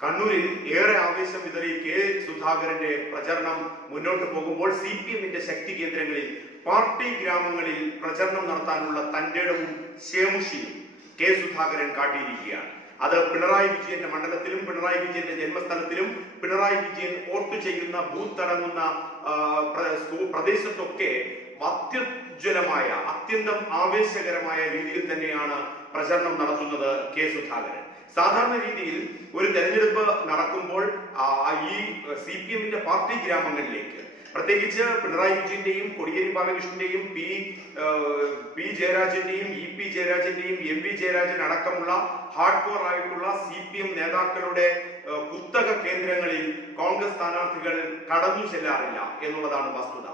കണ്ണൂരിൽ ഏറെ ആവേശം വിതറി കെ സുധാകരന്റെ പ്രചരണം മുന്നോട്ട് പോകുമ്പോൾ സി പി എമ്മിന്റെ ശക്തി കേന്ദ്രങ്ങളിൽ പാർട്ടി ഗ്രാമങ്ങളിൽ പ്രചരണം നടത്താനുള്ള തന്റേടവും ശേമുഷിയും കെ സുധാകരൻ കാട്ടിയിരിക്കുകയാണ്. അത് പിണറായി വിജയന്റെ മണ്ഡലത്തിലും പിണറായി വിജയന്റെ ജന്മസ്ഥലത്തിലും പിണറായി വിജയൻ വോട്ട് ചെയ്യുന്ന ബൂത്ത് അടങ്ങുന്ന ആ, പ്ര- സ്കൂ- പ്രദേശത്തൊക്കെ അത്യുജ്വലമായ അത്യന്തം ആവേശകരമായ രീതിയിൽ തന്നെയാണ് പ്രചരണം നടത്തുന്നത് കെ സുധാകരൻ. സാധാരണ രീതിയിൽ ഒരു തെരഞ്ഞെടുപ്പ് നടക്കുമ്പോൾ ഈ സി പി എമ്മിന്റെ പാർട്ടി ഗ്രാമങ്ങളിലേക്ക് പ്രത്യേകിച്ച് പിണറായി വിജയന്റെയും കൊടിയേരി ബാലകൃഷ്ണന്റെയും പി പി ജയരാജന്റെയും ഇ പി ജയരാജന്റെയും എം വി ജയരാജൻ അടക്കമുള്ള ഹാർഡ് കോർ ആയിട്ടുള്ള സി പി എം നേതാക്കളുടെ കുത്തക കേന്ദ്രങ്ങളിൽ കോൺഗ്രസ് സ്ഥാനാർത്ഥികൾ കടന്നു ചെല്ലാറില്ല എന്നുള്ളതാണ് വസ്തുത.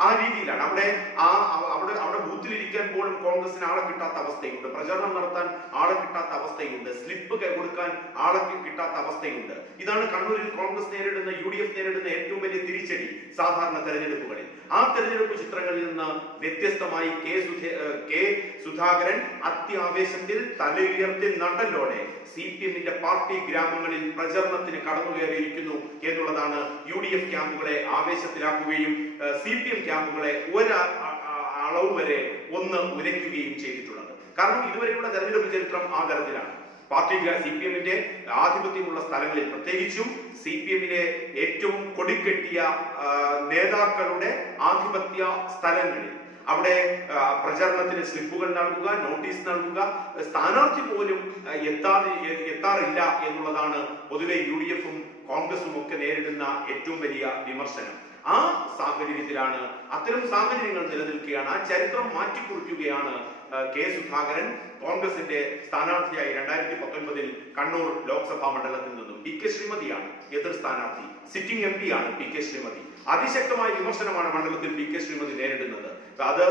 ആ രീതിയിലാണ്. അവിടെ ആ അവ- അവിടെ അവിടെ ബൂത്തിലിരിക്കാൻ പോലും കോൺഗ്രസിന് ആളെ കിട്ടാത്ത അവസ്ഥയുണ്ട്. പ്രചരണം നടത്താൻ ആളെ കിട്ടാത്ത അവസ്ഥയുണ്ട്. സ്ലിപ്പ് കൊടുക്കാൻ ആളെ കിട്ടാത്ത അവസ്ഥയുണ്ട്. ഇതാണ് കണ്ണൂരിൽ കോൺഗ്രസ് നേരിടുന്ന യു ഡി എഫ് നേരിടുന്ന ഏറ്റവും വലിയ തിരിച്ചടി സാധാരണ തെരഞ്ഞെടുപ്പുകളിൽ. ആ തെരഞ്ഞെടുപ്പ് ചിത്രങ്ങളിൽ നിന്ന് വ്യത്യസ്തമായി കെ കെ സുധാകരൻ അത്യാവേശത്തിൽ തലയുയർത്തി നടലോടെ സി പി എമ്മിന്റെ പാർട്ടി ഗ്രാമങ്ങളിൽ പ്രചരണത്തിന് കടന്നുകയറിയിരിക്കുന്നു എന്നുള്ളതാണ് യു ഡി എഫ് ക്യാമ്പുകളെ ആവേശത്തിലാക്കുകയും സി പി എം ക്യാമ്പുകളെ ഒരു അളവ് വരെ ഒന്ന് ഉലയ്ക്കുകയും ചെയ്തിട്ടുള്ളത്. കാരണം ഇതുവരെയുള്ള തെരഞ്ഞെടുപ്പ് ചരിത്രം ആ തരത്തിലാണ്. പാർട്ടി സി പി എമ്മിന്റെ ആധിപത്യമുള്ള സ്ഥലങ്ങളിൽ പ്രത്യേകിച്ചും സി പി എമ്മിലെ ഏറ്റവും കൊടിക്കെട്ടിയ നേതാക്കളുടെ ആധിപത്യ സ്ഥലങ്ങളിൽ. അവിടെ പ്രചരണത്തിന് സ്ലിപ്പുകൾ നൽകുക നോട്ടീസ് നൽകുക സ്ഥാനാർത്ഥി പോലും എത്താതെ എത്താറില്ല എന്നുള്ളതാണ് പൊതുവെ യു ഡി എഫും കോൺഗ്രസും ഒക്കെ നേരിടുന്ന ഏറ്റവും വലിയ വിമർശനം. ആ സാഹചര്യത്തിലാണ് അത്തരം സാഹചര്യങ്ങൾ നിലനിൽക്കുകയാണ്. ആ ചരിത്രം മാറ്റിക്കുറിക്കുകയാണ് കെ സുധാകരൻ കോൺഗ്രസിന്റെ സ്ഥാനാർത്ഥിയായി രണ്ടായിരത്തി പത്തൊൻപതിൽ കണ്ണൂർ ലോക്സഭാ മണ്ഡലത്തിൽ നിന്നും പി കെ ശ്രീമതിയാണ് എതിർ സ്ഥാനാർത്ഥി. സിറ്റിംഗ് എം ആണ് പി കെ ശ്രീമതി. അതിശക്തമായ വിമർശനമാണ് മണ്ഡലത്തിൽ പി കെ ശ്രീമതി നേരിടുന്നത്. അത്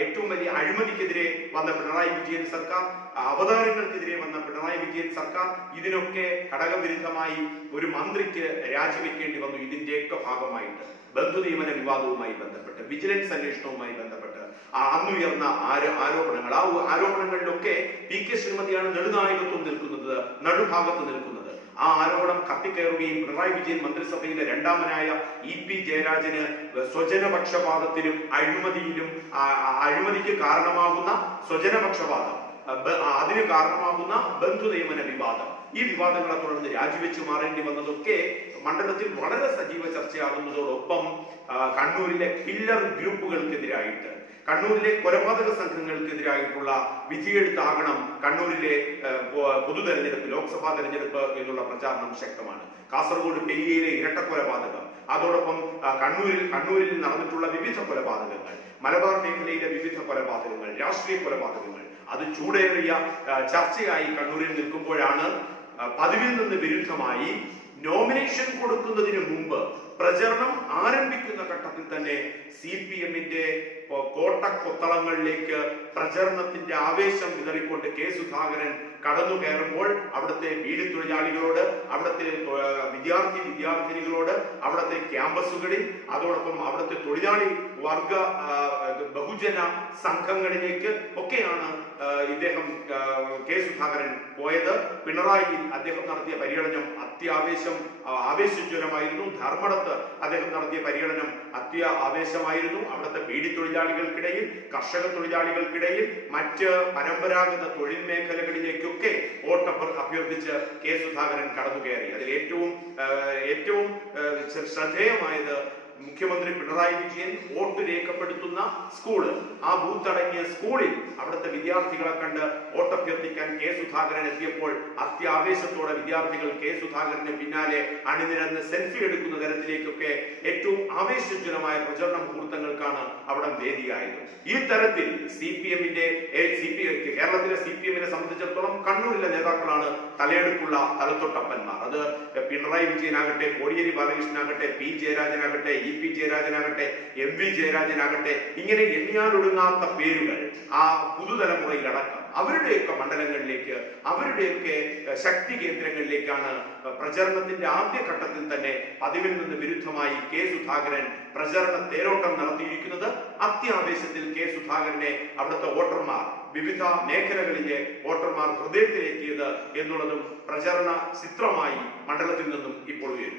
ഏറ്റവും വലിയ അഴിമതിക്കെതിരെ വന്ന പിണറായി വിജയൻ സർക്കാർ അവതാരങ്ങൾക്കെതിരെ വന്ന പിണറായി വിജയൻ സർക്കാർ ഇതിനൊക്കെ ഘടകവിരുദ്ധമായി ഒരു മന്ത്രിക്ക് രാജിവെക്കേണ്ടി വന്നു. ഇതിന്റെയൊക്കെ ഭാഗമായിട്ട് ബന്ധുനിയമന വിവാദവുമായി ബന്ധപ്പെട്ട് വിജിലൻസ് അന്വേഷണവുമായി ബന്ധപ്പെട്ട് അന്നുയർന്ന ആരോ- ആരോപണങ്ങൾ. ആ ആരോപണങ്ങളിലൊക്കെ പി കെ ശ്രീമതിയാണ് നെടുനായകത്വം നിൽക്കുന്നത് നടുഭാഗത്ത് നിൽക്കുന്നത്. ആ ആരോപണം കത്തിക്കയറുകയും പിണറായി വിജയൻ മന്ത്രിസഭയിലെ രണ്ടാമനായ ഇ പി ജയരാജന് സ്വജനപക്ഷപാതത്തിലും അഴിമതിയിലും അഴിമതിക്ക് കാരണമാകുന്ന സ്വജനപക്ഷപാതം അതിന് കാരണമാകുന്ന ബന്ധു നിയമന വിവാദം. ഈ വിവാദങ്ങളെ തുടർന്ന് രാജിവെച്ചു മാറേണ്ടി വന്നതൊക്കെ മണ്ഡലത്തിൽ വളരെ സജീവ ചർച്ചയാകുന്നതോടൊപ്പം കണ്ണൂരിലെ കില്ലർ ഗ്രൂപ്പുകൾക്കെതിരായിട്ട് കണ്ണൂരിലെ കൊലപാതക സംഘങ്ങൾക്കെതിരായിട്ടുള്ള വിധിയെഴുത്താകണം കണ്ണൂരിലെ പൊതു തെരഞ്ഞെടുപ്പ് ലോക്സഭാ തെരഞ്ഞെടുപ്പ് എന്നുള്ള പ്രചാരണം ശക്തമാണ്. കാസർഗോഡ് പെരിയയിലെ ഇരട്ട കൊലപാതകം അതോടൊപ്പം കണ്ണൂരിൽ കണ്ണൂരിൽ നടന്നിട്ടുള്ള വിവിധ കൊലപാതകങ്ങൾ മലബാർ മേഖലയിലെ വിവിധ കൊലപാതകങ്ങൾ രാഷ്ട്രീയ കൊലപാതകങ്ങൾ അത് ചൂടേറിയ ചർച്ചയായി കണ്ണൂരിൽ നിൽക്കുമ്പോഴാണ് പതിവിൽ നിന്ന് വിരുദ്ധമായി നോമിനേഷൻ കൊടുക്കുന്നതിന് മുമ്പ് പ്രചരണം ആരംഭിക്കുന്ന ഘട്ടത്തിൽ തന്നെ സി പി എമ്മിന്റെ കോട്ടക്കൊത്തളങ്ങളിലേക്ക് പ്രചരണത്തിന്റെ ആവേശം വിതറിക്കൊണ്ട് കെ സുധാകരൻ കടന്നു കയറുമ്പോൾ അവിടുത്തെ വീട് തൊഴിലാളികളോട് അവിടുത്തെ വിദ്യാർത്ഥി വിദ്യാർത്ഥിനികളോട് അവിടുത്തെ ക്യാമ്പസുകളിൽ അതോടൊപ്പം അവിടുത്തെ തൊഴിലാളി വർഗ ബഹുജന സംഘങ്ങളിലേക്ക് ഒക്കെയാണ് ഇദ്ദേഹം കെ സുധാകരൻ പോയത്. പിണറായിയിൽ അദ്ദേഹം നടത്തിയ പര്യടനം അത്യാവേശം ആവേശജ്വരമായിരുന്നു ധർമ്മടത്ത് അദ്ദേഹം നടത്തിയ പര്യടനം അത്യ ആവേശമായിരുന്നു. അവിടുത്തെ ബീഡി തൊഴിലാളികൾക്കിടയിൽ കർഷക തൊഴിലാളികൾക്കിടയിൽ മറ്റ് പരമ്പരാഗത തൊഴിൽ മേഖലകളിലേക്കൊക്കെ വോട്ട് അഭ്യർ- അഭ്യർത്ഥിച്ച് കെ സുധാകരൻ കടന്നു കയറി അതിൽ ഏറ്റവും ഏറ്റവും ശ്രദ്ധേയമായത് മുഖ്യമന്ത്രി പിണറായി വിജയൻ വോട്ട് രേഖപ്പെടുത്തുന്ന സ്കൂൾ. ആ ബൂത്ത് അടങ്ങിയ സ്കൂളിൽ അവിടുത്തെ വിദ്യാർത്ഥികളെ കണ്ട് വോട്ടഭ്യർത്ഥിക്കാൻ കെ സുധാകരൻ എത്തിയപ്പോൾ അത്യാവേശത്തോടെ വിദ്യാർത്ഥികൾ കെ സുധാകരന് പിന്നാലെ അണിനിരന്ന് സെൽഫി എടുക്കുന്ന തരത്തിലേക്കൊക്കെ ഏറ്റവും ആവേശജ്വലമായ പ്രചരണ മുഹൂർത്തങ്ങൾക്കാണ് അവിടെ വേദിയായത്. ഈ തരത്തിൽ സി പി എമ്മിന്റെ സി പി കേരളത്തിലെ സി പി എമ്മിനെ സംബന്ധിച്ചിടത്തോളം കണ്ണൂരിലെ നേതാക്കളാണ് തലയെടുപ്പുള്ള തലത്തൊട്ടപ്പന്മാർ. അത് പിണറായി വിജയനാകട്ടെ കോടിയേരി ബാലകൃഷ്ണനാകട്ടെ പി ജയരാജനാകട്ടെ ഇ പി ജയരാജനാകട്ടെ എം വി ജയരാജനാകട്ടെ ഇങ്ങനെ എണ്ണിയാലൊടുങ്ങാത്ത പേരുകൾ ആ പുതുതലമുറയിലടക്കം. അവരുടെയൊക്കെ മണ്ഡലങ്ങളിലേക്ക് അവരുടെയൊക്കെ ശക്തി കേന്ദ്രങ്ങളിലേക്കാണ് പ്രചരണത്തിന്റെ ആദ്യഘട്ടത്തിൽ തന്നെ പതിവിൽ നിന്ന് വിരുദ്ധമായി കെ സുധാകരൻ പ്രചരണ തേരോട്ടം നടത്തിയിരിക്കുന്നത്. അത്യാവേശത്തിൽ കെ സുധാകരനെ അവിടുത്തെ വോട്ടർമാർ വിവിധ മേഖലകളിലെ വോട്ടർമാർ ഹൃദയത്തിലേക്കിയത് എന്നുള്ളതും പ്രചരണ ചിത്രമായി മണ്ഡലത്തിൽ നിന്നും ഇപ്പോൾ ഉയരും.